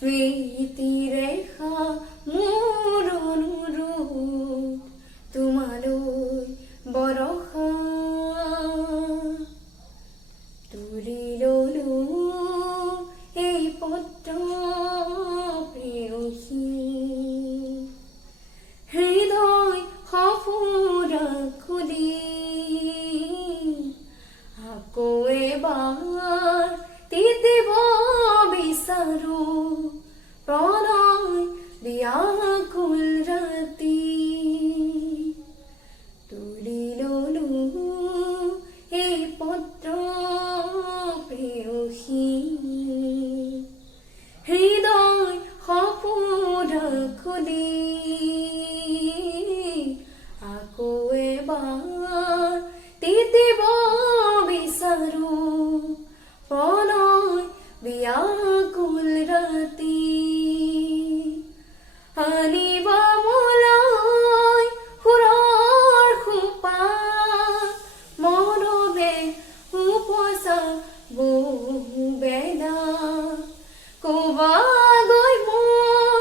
স্মৃতিৰেখা মোৰ অনুৰোধ তোমালৈ বৰষা তুলি ললো এই পত্ৰ প্ৰেয়সী হৃদয় সফুৰা খুলি আকৌ এবাৰ তিতিব বিচাৰো প্ৰণয় ব্যাকুল ৰাতি তুলি ললো এই পত্ৰ প্ৰেয়সী হৃদয় সফুৰা খুলি আকৌ এবাৰ তিতিব বিচাৰো প্ৰণয় ব্যাকুল ৰাতি আনিবা মোলৈ সুৰৰ সোপাত মৰমে উপচা বহু বেলা ক'বা গৈ মোৰ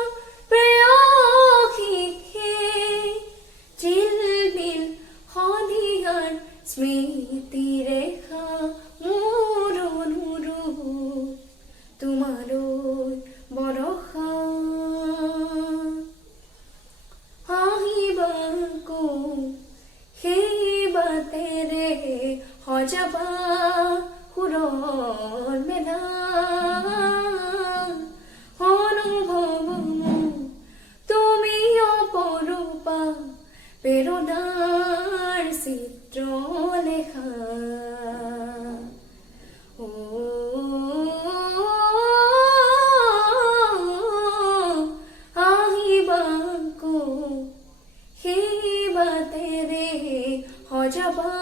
প্ৰেয়সীকে জিলমিল সন্ধিয়াৰ স্মৃতিৰেখা মোৰ অনুৰোধ তোমালৈ বৰষা আহিবা আকৌ সেই বাটেৰে সজাবা সুৰৰ মেলা অনুভৱ মোৰ তুমি অপৰূপা প্ৰেৰণাৰ চিত্ৰলেখা আহিবা আকৌ সেই বাটেৰে সজাবা